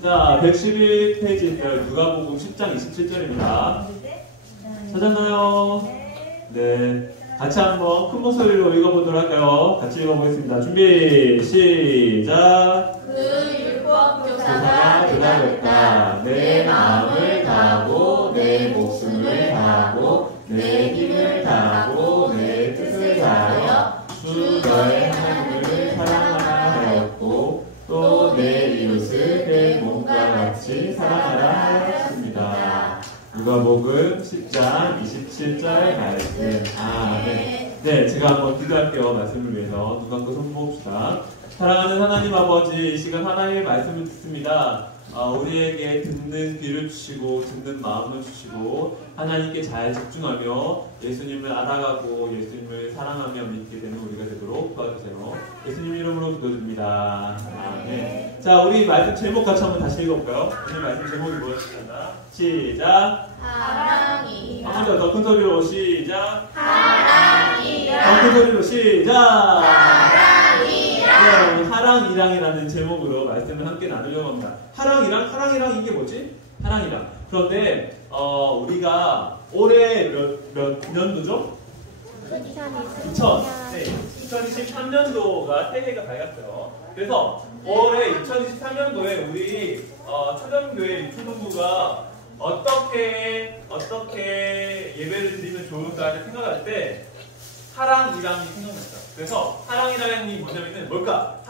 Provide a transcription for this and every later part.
자, 111페이지인데요. 누가복음 10장 27절입니다. 찾았나요? 네. 같이 한번 큰 목소리로 읽어보도록 할까요? 같이 읽어보겠습니다. 준비, 시작! 그 율법 교사가 기다렸다. 내 마음을 다하고 내 목숨을 다하고 내 힘을 다하고 내 뜻을 다하여 주 너의 하나님을 사랑하라 하였고 또 내 이웃을 내 몸과 같이 사랑하라 하였습니다. 누가복음 10장 27절 말씀. 아멘. 네, 제가 한번 기도할게요. 말씀을 위해서. 누가 거 손봅시다. 사랑하는 하나님 아버지, 이 시간 하나님의 말씀을 듣습니다. 우리에게 듣는 귀를 주시고 듣는 마음을 주시고 하나님께 잘 집중하며 예수님을 알아가고 예수님을 사랑하며 믿게 되는 우리가 되도록 도와주세요. 예수님 이름으로 기도드립니다. 아멘. 자, 우리 말씀 제목 같이 한번 다시 읽어볼까요? 오늘 말씀 제목이 뭐였습니까? 시작. 사랑이라. 한 번 더 큰 소리로 시작. 사랑이라. 더 큰 소리로 시작. 사랑이라. 네, 하랑이랑이라는 제목으로 말씀을 함께 나누려고 합니다. 하랑이랑 이게 뭐지? 하랑이랑. 그런데 우리가 올해 몇 년도죠? 2023년도가 새해가 밝았어요. 그래서 올해 2023년도에 우리 초전교회 유초동부가 어떻게 예배를 드리면 좋을까를 생각할 때 하랑이랑이 생각났어요. 그래서 하랑이랑이 뭐냐면은 뭘까?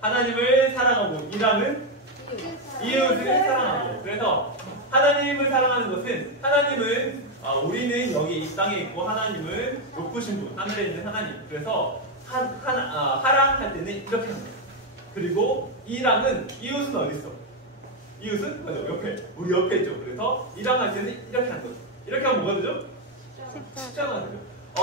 하나님을 사랑하고 이랑은 이웃을 사랑하고. 그래서 하나님을 사랑하는 것은 우리는 여기 이 땅에 있고 하나님은 높으신 분, 하늘에 있는 하나님. 그래서 하랑할 때는 이렇게 하는 거예요. 그리고 이랑은 이웃은 어디 있어? 이웃은 맞아, 옆에, 우리 옆에 있죠. 그래서 이랑할 때는 이렇게 하는 거죠. 이렇게 하면 뭐가 되죠? 십자가가 되죠.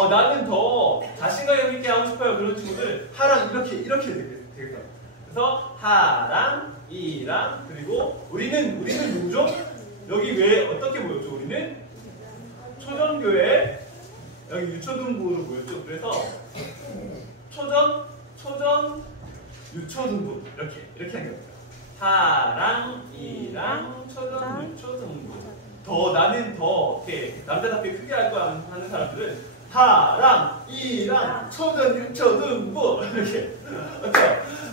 나는 더 자신감 있게 하고 싶어요. 그런 친구들 하랑 이렇게 되겠다. 그래서 하랑, 이랑, 그리고 우리는 누구죠? 여기 왜 어떻게 모였죠? 우리는 초전교회 여기 유초등부로 모였죠. 그래서 초전, 유초등부 이렇게 하는 거예요. 하랑, 이랑, 초전, 유초등부. 나는 더 이렇게 남자답게 크게 할 거야 하는 사람들은 하랑, 이랑, 초전, 유초등부 이렇게.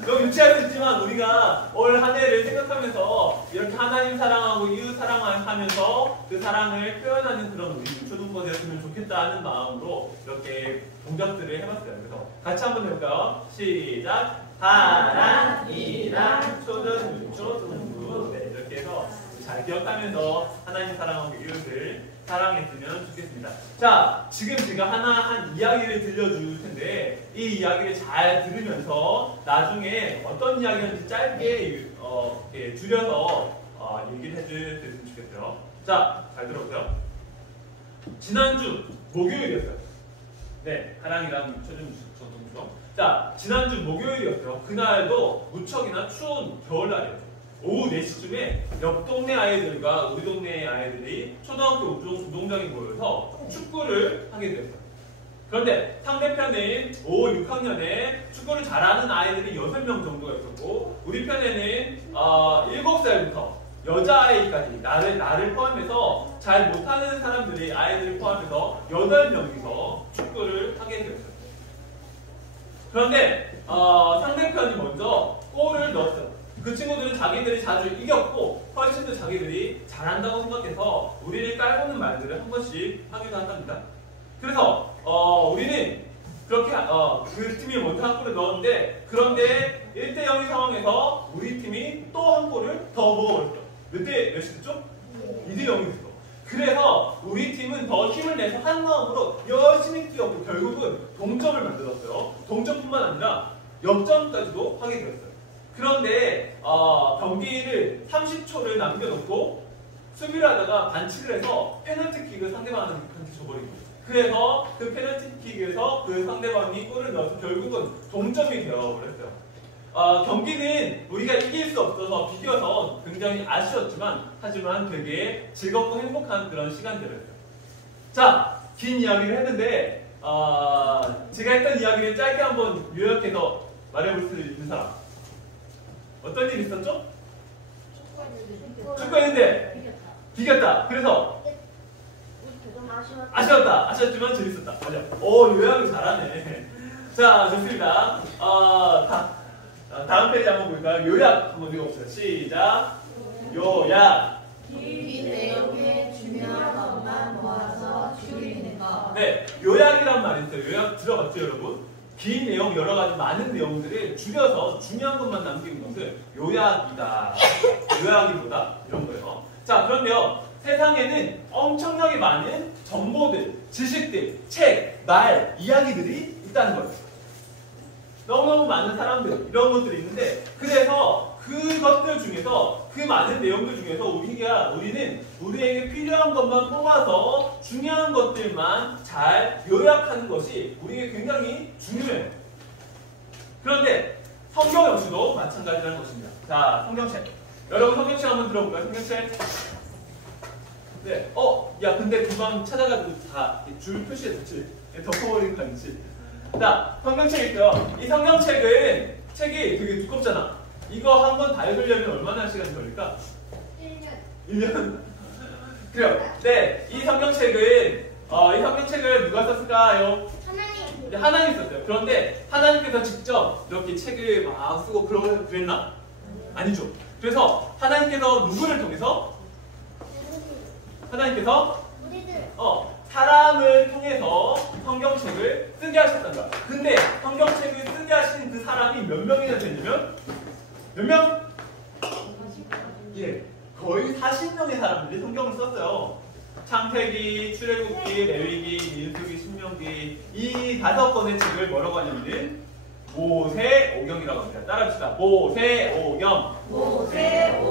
너무 유치할 수 있지만 우리가 올 한 해를 생각하면서 이렇게 하나님 사랑하고 이웃 사랑하면서 그 사랑을 표현하는 그런 우리 유초등부가 되었으면 좋겠다 하는 마음으로 이렇게 동작들을 해봤어요. 그래서 같이 한번 해볼까요? 시작! 하랑, 이랑, 초전, 유초등부. 네, 이렇게 해서 잘 기억하면서 하나님 사랑하고 이웃을 사랑했으면 좋겠습니다. 자, 지금 제가 한 이야기를 들려줄 텐데 이 이야기를 잘 들으면서 나중에 어떤 이야기인지 짧게 이렇게 줄여서 얘기를 해주셨으면 좋겠어요. 자, 잘 들어보세요. 지난주 목요일이었어요. 네, 하랑이랑 초등부죠. 자, 지난주 목요일이었어요. 그날도 무척이나 추운 겨울날이었어요. 오후 4시쯤에 옆 동네 아이들과 우리 동네 아이들이 초등학교 운동장에 모여서 축구를 하게 되었어요. 그런데 상대편에 5, 6학년에 축구를 잘하는 아이들이 6명 정도가 있었고 우리 편에는 7살부터 여자아이까지 나를 포함해서 잘 못하는 사람들이 아이들을 포함해서 8명이서 축구를 하게 되었어요. 그런데 상대편이 먼저 골을 넣었어요. 그 친구들은 자기들이 자주 이겼고 훨씬 더 자기들이 잘한다고 생각해서 우리를 깔보는 말들을 한 번씩 하기도 한답니다. 그래서 우리는 그렇게 그 팀이 먼저 한 골을 넣었는데 그런데 1대0의 상황에서 우리 팀이 또 한 골을 더 먹어버렸어요. 몇이 됐죠? 2대0이 됐어. 그래서 우리 팀은 더 힘을 내서 한 마음으로 열심히 뛰었고 결국은 동점을 만들었어요. 동점뿐만 아니라 역전까지도 하게 되었어요. 그런데 경기를 30초를 남겨놓고 수비를 하다가 반칙을 해서 페널티킥을 상대방한테 줘버리고 그래서 그 페널티킥에서 그 상대방이 골을 넣어서 결국은 동점이 되어버렸어요. 경기는 우리가 이길 수 없어서 비겨서 굉장히 아쉬웠지만 하지만 되게 즐겁고 행복한 그런 시간들이었어요. 자, 긴 이야기를 했는데 제가 했던 이야기를 짧게 한번 요약해서 말해볼 수 있는 사람 어떤 일이 있었죠? 축구했는데 비겼다. 그래서 아쉬웠다. 아쉬웠지만 재밌었다. 맞아. 요약을 잘하네. 자, 좋습니다. 다음 페이지 한번 볼까요? 요약 한번 읽어봅시다. 시작. 요약. 긴 내용의 중요한 것만 모아서 줄이는 것. 네, 요약이란 말이 있어요. 요약 들어봤죠, 여러분? 긴 내용, 여러 가지 많은 내용들을 줄여서 중요한 것만 남기는 것을 요약이다. 요약이 뭐다? 이런 거예요. 자, 그런데요. 세상에는 엄청나게 많은 정보들, 지식들, 책, 말, 이야기들이 있다는 거예요. 너무너무 많은 사람들, 이런 것들이 있는데, 그래서 그것들 중에서, 그 많은 내용들 중에서 우리는 우리에게 필요한 것만 뽑아서 중요한 것들만 잘 요약하는 것이 우리에게 굉장히 중요해요. 그런데 성경 역시도 마찬가지라는 것입니다. 자, 성경책. 여러분 성경책 한번 들어볼까요? 성경책. 네. 야, 근데 금방 찾아가지고 다 줄 표시해줬지. 덮어버린 거 아니지? 자, 성경책 있고요. 이 성경책은 책이 되게 두껍잖아. 이거 한 번 다 읽으려면 얼마나 시간이 걸릴까? 1년. 그래요. 네, 이 성경책을 누가 썼을까요? 하나님이 썼어요. 그런데 하나님께서 직접 이렇게 책을 막 쓰고 그랬나? 아니죠. 그래서 하나님께서 누구를 통해서? 하나님께서 사람을 통해서 성경책을 쓰게 하셨던 거야. 근데 성경책을 쓰게 하신 그 사람이 몇 명이나 됐냐면 몇 명? 예, 거의 40명의 사람들이 성경을 썼어요. 창세기, 출애굽기, 레위기, 민수기, 신명기 이 5권의 책을 뭐라고 하냐면은 모세오경이라고 합니다. 따라합시다. 모세오경.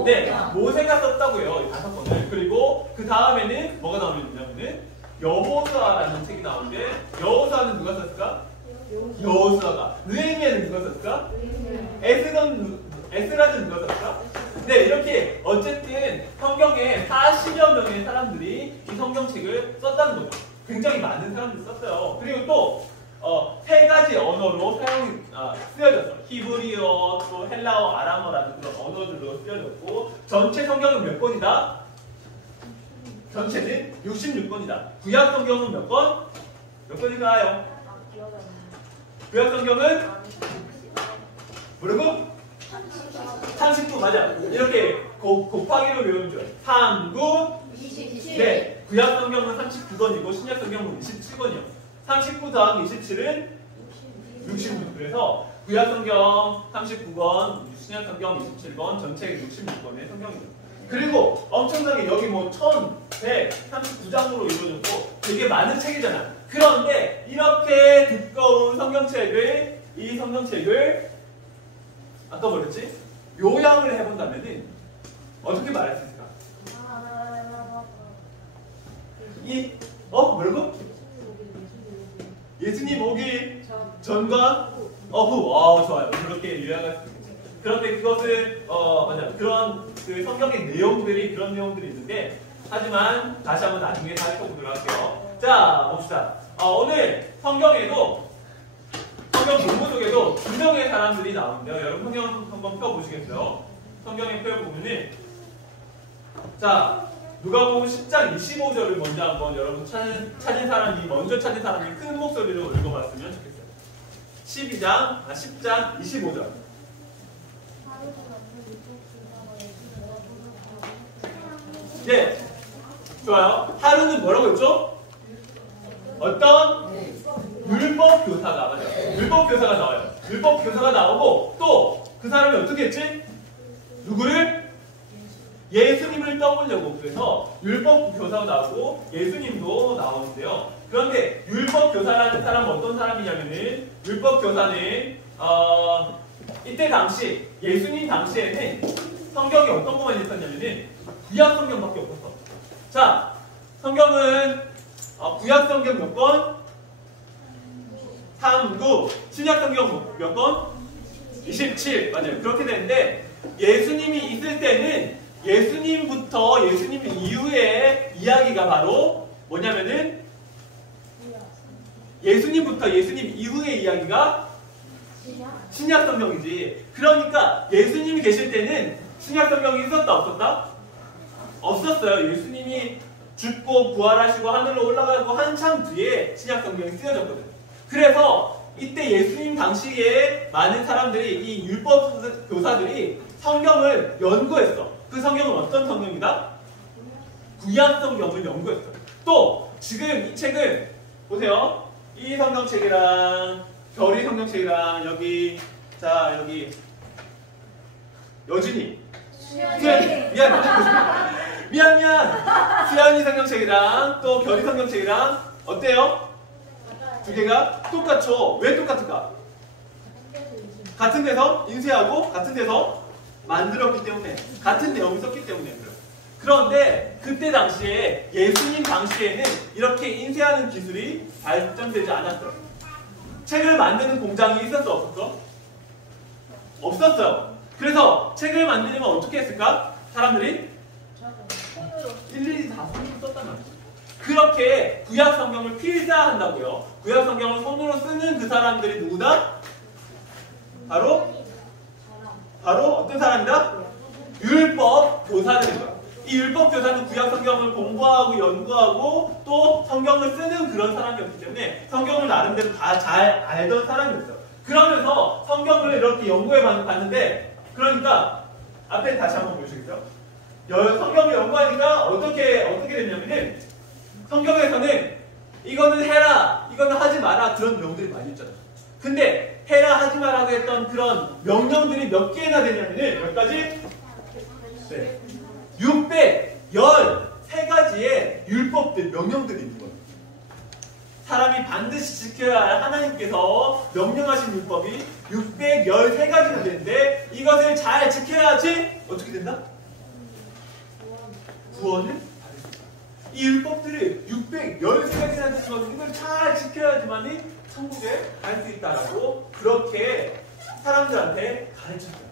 네, 모세가 썼다고요. 이 5권을. 그리고 그 다음에는 뭐가 나오냐면은 여호수아라는 책이 나오는데 여호수아는 누가 썼을까? 여호수아가. 느헤미야는 누가 썼을까? 에스라는 누가 썼을까? 네, 이렇게 어쨌든 성경에 40여 명의 사람들이 이 성경책을 썼다는 거죠. 굉장히 많은 사람들이 썼어요. 그리고 또 3가지 언어로 쓰여졌어. 히브리어, 또 헬라어, 아람어라는 그런 언어들로 쓰여졌고 전체 성경은 몇 권이다? 전체는 66권이다. 구약 성경은 몇 권? 몇 권인가요? 구약 성경은 뭐라고? 39 맞아. 이렇게 곱하기로 외우면 좋아요. 3, 9, 27. 네, 구약 성경은 39권이고 신약 성경은 27권이요. 39 더하기 27은 66. 그래서 구약 성경 39권, 신약 성경 27권, 전체 66권의 성경입니다. 그리고 엄청나게 여기 뭐 1139장으로 이루어졌고 되게 많은 책이잖아. 그런데 이렇게 두꺼운 이 성경책을 아까 뭐랬지? 요약을 해본다면은 어떻게 말할 수 있을까? 뭐라고? 예수님 오기 전과 후. 좋아요. 그렇게 요약할 수 있겠죠. 그런데 그것은 맞아. 그런 그 성경의 내용들이 그런 내용들이 있는데 하지만 다시 한번 나중에 살펴보도록 할게요. 자, 봅시다. 오늘 성경 본문 속에도 2명의 사람들이 나오는데요. 여러분 성경 한번 펴보시겠어요? 성경에 펴보면은 자, 누가복음 10장 25절을 먼저 한번 여러분 찾은 사람이 큰 목소리로 읽어봤으면 좋겠어요. 10장 25절. 네, 좋아요. 하루는 뭐라고 했죠? 어떤 율법 교사가 맞아요. 율법 교사가 나와요. 율법 교사가 나오고 또 그 사람이 어떻게 했지? 누구를? 예수님을 떠보려고. 그래서 율법 교사가 나오고 예수님도 나오는데요. 그런데 율법 교사라는 사람은 어떤 사람이냐면은 율법 교사는 이때 당시 예수님 당시에는 성경이 어떤 것만 있었냐면은 구약 성경밖에 없었어. 자, 성경은 구약 성경 몇 권? 3, 9. 신약 성경 몇 권? 27. 맞아요. 그렇게 되는데 예수님이 있을 때는 예수님부터 예수님 이후의 이야기가 바로 뭐냐면은 예수님부터 예수님 이후의 이야기가 신약 성경이지. 그러니까 예수님이 계실 때는 신약 성경이 있었다 없었다? 없었어요. 예수님이 죽고 부활하시고 하늘로 올라가고 한참 뒤에 신약 성경이 쓰여졌거든요. 그래서 이때 예수님 당시에 많은 사람들이 이 율법 교사들이 성경을 연구했어. 그 성경은 어떤 성경이다? 구약 성경을 연구했어. 또 지금 이 책은 보세요. 이 성경책이랑 결의 성경책이랑 여기 자 여기 여진이 수연이 미안 수연이 성경책이랑 또 결의 성경책이랑 어때요? 두 개가 똑같죠. 왜 똑같을까? 같은 데서 인쇄하고 같은 데서 만들었기 때문에 같은 내용이 썼기 때문에 그래요. 그런데 그때 당시에 예수님 당시에는 이렇게 인쇄하는 기술이 발전되지 않았어요. 책을 만드는 공장이 있었어 없었어? 없었어요. 그래서 책을 만들려면 어떻게 했을까? 사람들이 일일이 다 손으로 썼단 말이죠. 그렇게 구약 성경을 필사한다고요. 구약 성경을 손으로 쓰는 그 사람들이 누구다? 바로 어떤 사람이다? 율법 교사들이죠. 이 율법 교사는 구약 성경을 공부하고 연구하고 또 성경을 쓰는 그런 사람이었기 때문에 성경을 나름대로 다 잘 알던 사람이었어요. 그러면서 성경을 이렇게 연구해 봤는데, 그러니까 앞에 다시 한번 보시겠죠? 성경을 연구하니까 어떻게 됐냐면은 성경에서는 이거는 해라, 이거는 하지 마라 그런 내용들이 많이 있잖아요. 근데 해라 하지 마라고 했던 그런 명령들이 몇 개나 되냐면은 몇 가지? 네. 613가지의 율법들, 명령들이 있는 거예요. 사람이 반드시 지켜야 할 하나님께서 명령하신 율법이 613가지나 되는데 이것을 잘 지켜야지 어떻게 된다? 구원을 받을 수 있다. 이 율법들이 613가지나 되는 것은 이걸 잘 지켜야지만이 천국에 갈 수 있다라고 그렇게 사람들한테 가르쳤어요.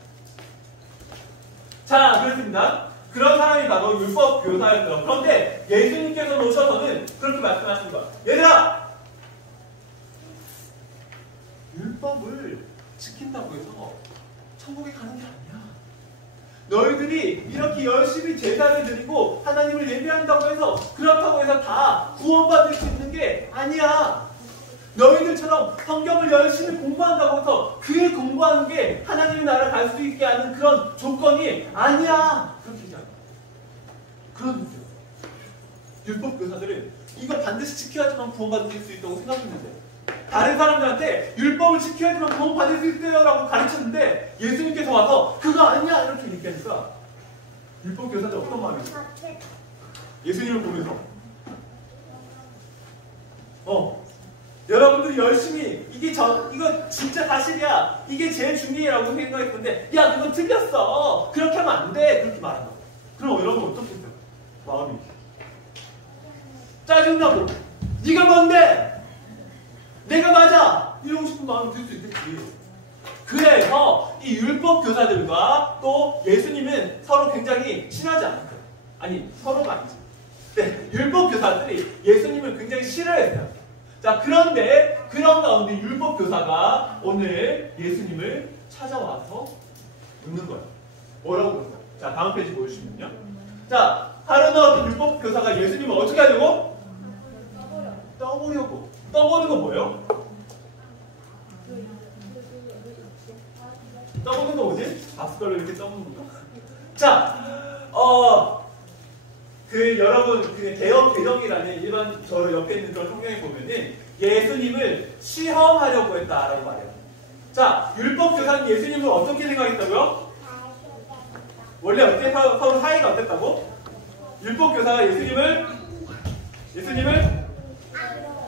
자, 그렇습니다. 그런 사람이 바로 율법 교사였어요. 그런데 예수님께서 오셔서는 그렇게 말씀하신 거야. 얘들아! 율법을 지킨다고 해서 천국에 가는 게 아니야. 너희들이 이렇게 열심히 제사를 드리고 하나님을 예배한다고 해서 그렇다고 해서 다 구원받을 수 있는 게 아니야. 너희들처럼 성경을 열심히 공부한다고 해서 그 공부하는 게 하나님의 나라를 갈 수 있게 하는 그런 조건이 아니야. 그렇게 얘기하는 거야. 그런 문제예요. 율법 교사들은 이거 반드시 지켜야지만 구원받을 수 있다고 생각했는데 다른 사람들한테 율법을 지켜야지만 구원받을 수 있어요 라고 가르쳤는데 예수님께서 와서 그거 아니야 이렇게 얘기하니까 율법 교사들 어떤 마음이죠? 예수님을 보면서 여러분들이 열심히 이거 진짜 사실이야, 이게 제일 중요해라고 생각했는데 야 그거 틀렸어, 그렇게 하면 안 돼, 그렇게 말한다. 그럼 여러분 어떻겠어요? 마음이 짜증나고 네가 뭔데? 내가 맞아! 이러고 싶은 마음이 들 수 있겠지. 그래서 이 율법 교사들과 또 예수님은 서로 굉장히 친하지 않았어요. 아니 서로가 아니지. 네, 율법 교사들이 예수님을 굉장히 싫어했어요. 자, 그런데 그런 가운데 율법 교사가 오늘 예수님을 찾아와서 묻는 거예요. 뭐라고 그러세요? 자, 다음 페이지 보여주시면요. 자, 하루는 어떤 율법 교사가 예수님을 어떻게 하려고? 떠보려고. 떠보는 건 뭐예요? 떠보는 거 뭐지? 박수걸로 이렇게 떠보는 거. 자, 여러분, 대형 개정이라는 일반 저 옆에 있는 그런 성경에 보면은 예수님을 시험하려고 했다라고 말해요. 자, 율법 교사는 예수님을 어떻게 생각했다고요? 원래 어때? 서로 사이가 어땠다고? 율법 교사가 예수님을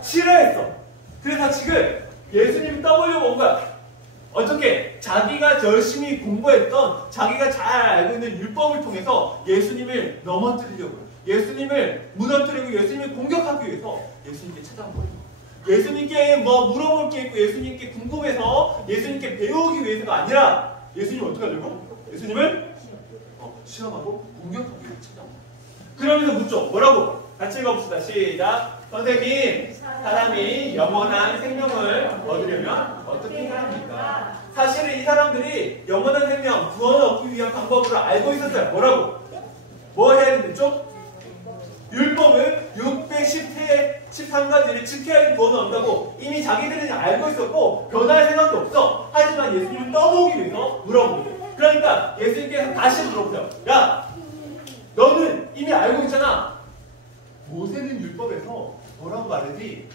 싫어했어. 그래서 지금 예수님이 떠보려고 온 거야. 어떻게? 자기가 열심히 공부했던, 자기가 잘 알고 있는 율법을 통해서 예수님을 넘어뜨리려고 해요. 예수님을 무너뜨리고 예수님을 공격하기 위해서 예수님께 찾아온 거예요. 예수님께 뭐 물어볼 게 있고 예수님께 궁금해서 예수님께 배우기 위해서가 아니라 예수님을 어떻게 하려고? 예수님을 시험하고 공격하기 위해서 찾아온 거예요. 그러면서 묻죠. 뭐라고? 같이 읽어봅시다. 시작. 선생님, 사람이 영원한 생명을 얻으려면 어떻게 해야 합니까? 사실은 이 사람들이 영원한 생명, 구원을 얻기 위한 방법을 알고 있었어요. 뭐라고? 뭐 해야 되겠죠? 율법을 613가지를 지켜야지 구원을 얻는다고 이미 자기들은 알고 있었고 변할 생각도 없어. 하지만 예수님을 떠보기 위해서 물어보고, 그러니까 예수님께서 다시 물어보세요. 야, 너는 이미 알고 있잖아. 모세는 율법에서 뭐라고 말하지?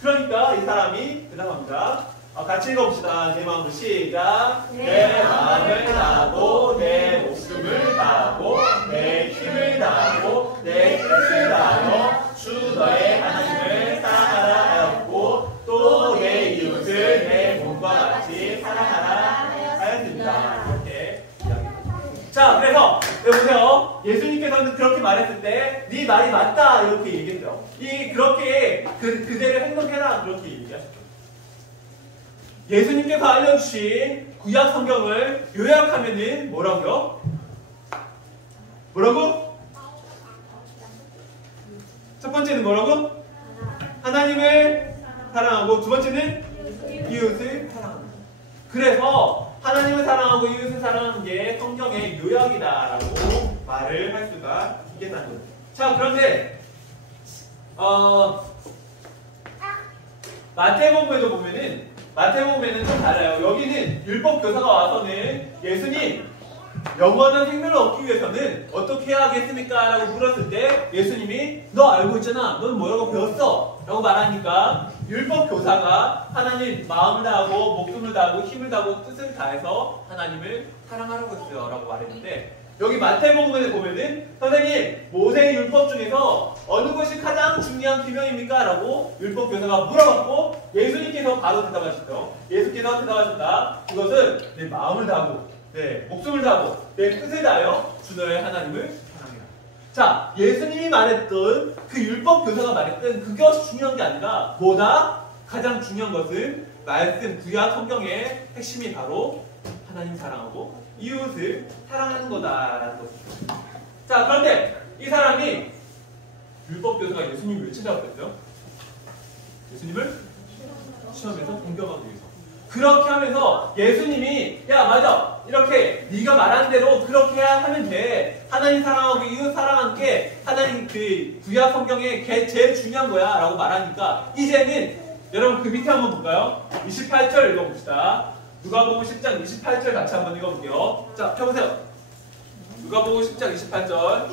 그러니까 이 사람이 대답합니다. 같이 읽어봅시다. 내 마음으로 시작. 내 마음을 다하고 내 목숨을 다하고 내 힘을 다하고 내 뜻을 다하여 주 너의 하나님을 사랑하라 하였고 또 내 이웃을 내 몸과 같이 사랑하라 하였습니다. 이렇게 이야기합니다. 자, 그래서 보세요. 예수님께서는 그렇게 말했을 때 네 말이 맞다 이렇게 얘기했죠. 그렇게 그대로 행동해라 그렇게 얘기하셨죠. 예수님께서 알려주신 구약 성경을 요약하면은 뭐라고요? 뭐라고? 첫 번째는 뭐라고? 하나님을 사랑하고, 두 번째는 이웃을 사랑합니다. 그래서 하나님을 사랑하고 이웃을 사랑하는 게 성경의 요약이다라고 말을 할 수가 있겠다는 거죠. 자, 그런데 마태복음에도 보면은 마태복음에는 좀 달라요. 여기는 율법 교사가 와서는 예수님, 영원한 생명을 얻기 위해서는 어떻게 해야 하겠습니까? 라고 물었을 때 예수님이 너 알고 있잖아. 넌 뭐라고 배웠어? 라고 말하니까 율법 교사가 하나님 마음을 다하고 목숨을 다하고 힘을 다하고 뜻을 다해서 하나님을 사랑하라고 했어요. 라고 말했는데 여기 마태복음에 보면은 선생님, 모세의 율법 중에서 어느 것이 가장 중요한 규명입니까? 라고 율법 교사가 물어봤고 예수님께서 바로 대답하셨죠. 예수께서 대답하셨다. 그것은 내 마음을 다하고 내 목숨을 다하고 내 뜻을 다하여 주 너의 하나님을 사랑해라. 자, 예수님이 말했던 그 율법 교사가 말했던 그것이 중요한 게 아니라 뭐다? 가장 중요한 것은 말씀 구약 성경의 핵심이 바로 하나님 사랑하고 이웃을 사랑하는 거다라는 것이죠. 자, 그런데 이 사람이 율법 교사가 예수님을 왜 찾아왔겠어요? 예수님을 시험에서 공경하기 위해서. 그렇게 하면서 예수님이 야, 맞아, 이렇게 네가 말한 대로 그렇게 하면 돼. 하나님 사랑하고 이웃 사랑하는 게 하나님 그 구약 성경에 제일 중요한 거야 라고 말하니까 이제는 여러분 그 밑에 한번 볼까요? 28절 읽어봅시다. 누가복음 10장 28절 같이 한번 읽어볼게요. 자, 펴보세요. 누가복음 10장 28절.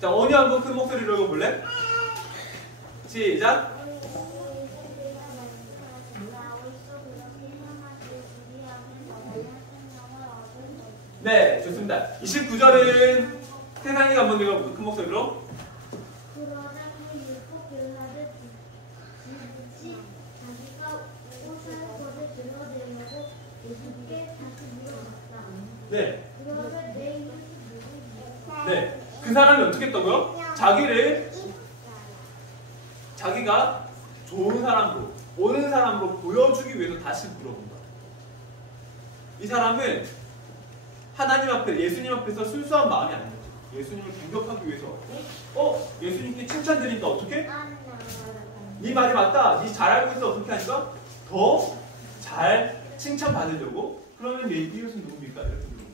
자, 언니 한번 큰 목소리로 읽어볼래? 시작. 네, 좋습니다. 29절은 태상이가 한번 읽어볼게요. 큰 목소리로. 네. 네. 그 사람이 어떻게 했다고요? 자기가 좋은 사람으로, 옳은 사람으로 보여주기 위해서 다시 물어본다. 이 사람은 하나님 앞에, 예수님 앞에서 순수한 마음이 아닌 거죠. 예수님을 공격하기 위해서. 예수님께 칭찬드리니까 어떻게? 네 말이 맞다. 네 잘 알고 있어. 어떻게 하니까? 더 잘 칭찬받으려고? 그러면 내 이웃은 누굽니까? 이렇게 물어봅니다.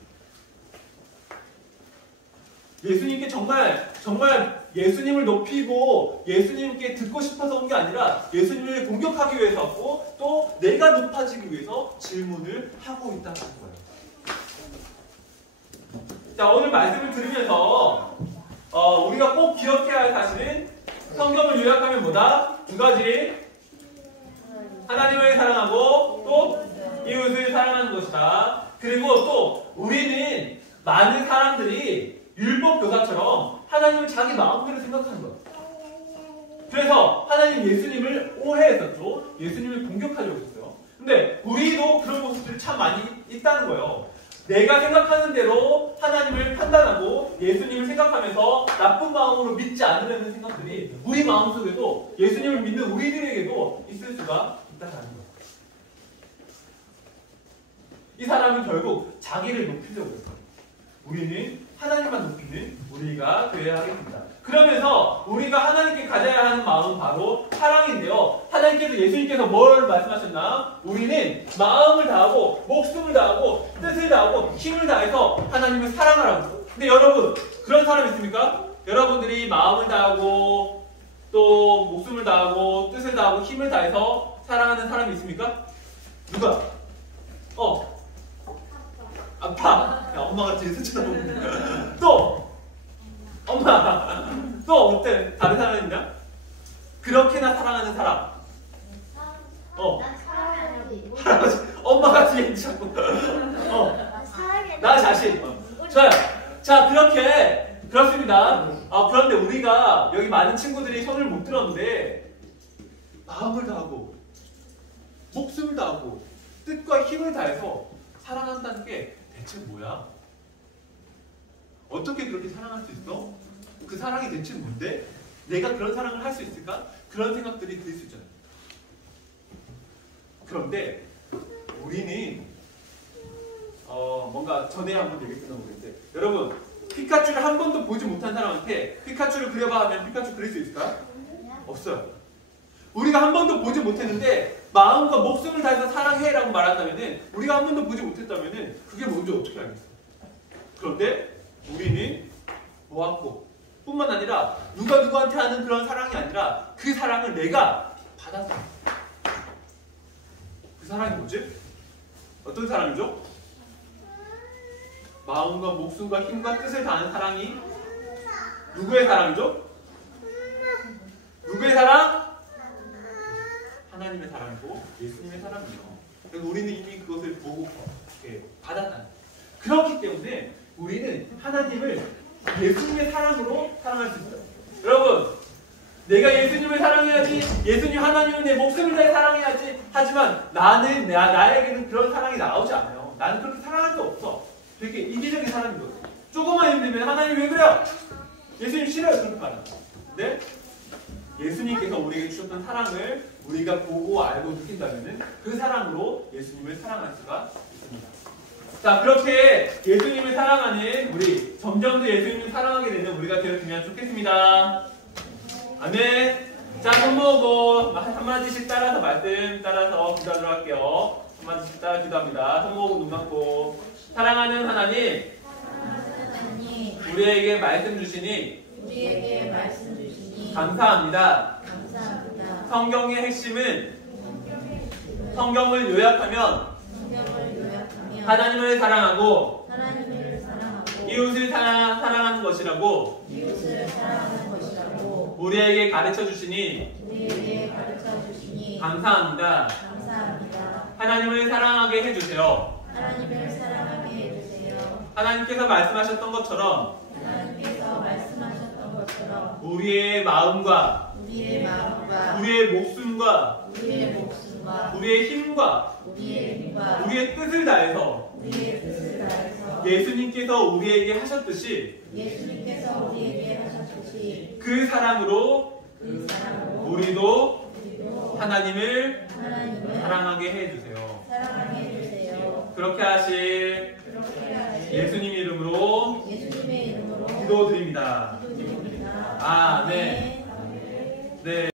예수님께 정말 예수님을 높이고 예수님께 듣고 싶어서 온 게 아니라 예수님을 공격하기 위해서 왔고 또 내가 높아지기 위해서 질문을 하고 있다는 거예요. 자, 오늘 말씀을 들으면서 우리가 꼭 기억해야 할 사실은 성경을 요약하면 뭐다? 두 가지. 하나님을 사랑하고 또 이웃을 사랑하는 것이다. 그리고 또 우리는 많은 사람들이 율법 교사처럼 하나님을 자기 마음대로 생각하는 거예요. 그래서 하나님 예수님을 오해했었죠. 예수님을 공격하려고 했어요. 근데 우리도 그런 모습들이 참 많이 있다는 거예요. 내가 생각하는 대로 하나님을 판단하고 예수님을 생각하면서 나쁜 마음으로 믿지 않으려는 생각들이 우리 마음속에도 예수님을 믿는 우리들에게도 있을 수가 있다는 거예요. 이 사람은 결국 자기를 높이려고 했어요. 우리는 하나님만 높이는 우리가 되어야 하겠습니다. 그러면서 우리가 하나님께 가져야 하는 마음은 바로 사랑인데요. 하나님께서 예수님께서 뭘 말씀하셨나? 우리는 마음을 다하고 목숨을 다하고 뜻을 다하고 힘을 다해서 하나님을 사랑하라고. 근데 여러분 그런 사람 있습니까? 여러분들이 마음을 다하고 또 목숨을 다하고 뜻을 다하고 힘을 다해서 사랑하는 사람이 있습니까? 누가? 아빠. 야, 엄마가 뒤에서 쳐다보고. 또 엄마. 또 어때? 다른 사람 있냐? 그렇게나 사랑하는 사람. 난 사랑하지. 할아버지. 엄마가 뒤에 자꾸. 나 자신. 좋아요. 자, 그렇습니다. 그런데 우리가 여기 많은 친구들이 손을 못 들었는데 마음을 다하고 목숨을 다하고 뜻과 힘을 다해서 사랑한다는 게 대체 뭐야? 어떻게 그렇게 사랑할 수 있어? 그 사랑이 대체 뭔데? 내가 그런 사랑을 할 수 있을까? 그런 생각들이 들 수 있잖아요. 그런데 우리는 뭔가 전에 한번 얘기했던 모르겠는데 여러분 피카츄를 한 번도 보지 못한 사람한테 피카츄를 그려봐 하면 피카츄 그릴 수 있을까? 없어요. 우리가 한 번도 보지 못했는데 마음과 목숨을 다해서 사랑해라고 말한다면은 우리가 한 번도 보지 못했다면은 그게 뭔지 어떻게 알겠어? 그런데 우리는 보았고 뿐만 아니라 누가 누구한테 하는 그런 사랑이 아니라 그 사랑을 내가 받았어. 그 사랑이 뭐지? 어떤 사랑이죠? 마음과 목숨과 힘과 뜻을 다하는 사랑이 누구의 사랑이죠? 누구의 사랑? 하나님의 사랑이고 예수님의 사랑이에요. 그래서 우리는 이미 그것을 보고 받았다. 그렇기 때문에 우리는 하나님을 예수님의 사랑으로 사랑할 수 있어요. 여러분, 내가 예수님을 사랑해야지, 예수님 하나님은 내 목숨을 다해 사랑해야지. 하지만 나에게는 그런 사랑이 나오지 않아요. 나는 그렇게 사랑할 수 없어. 되게 이기적인 사람인 거예요. 조금만 힘들면 하나님 왜 그래요? 예수님 싫어요. 그렇게 말하는 거예요. 네? 예수님께서 우리에게 주셨던 사랑을 우리가 보고 알고 느낀다면 그 사랑으로 예수님을 사랑할 수가 있습니다. 자, 그렇게 예수님을 사랑하는 우리 점점 더 예수님을 사랑하게 되는 우리가 되었으면 좋겠습니다. 아멘. 자, 손 모으고 한마디씩 따라서 말씀 따라서 기도하도록 할게요. 한마디씩 따라 기도합니다. 손 모으고 눈 감고. 사랑하는 하나님, 우리에게 말씀 주시니 감사합니다. 성경의 핵심은 성경을 요약하면 하나님을 사랑하고 이웃을 사랑하는 것이라고 우리에게 가르쳐 주시니 감사합니다. 하나님을 사랑하게 해주세요. 하나님께서 말씀하셨던 것처럼 우리의 마음과 우리의 목숨과 우리의 힘과 우리의 뜻을 다해서 예수님께서 우리에게 하셨듯이 그 사랑으로 우리도 하나님을 사랑하게 해주세요. 그렇게 하실 예수님 이름으로 기도드립니다. 아멘. 네.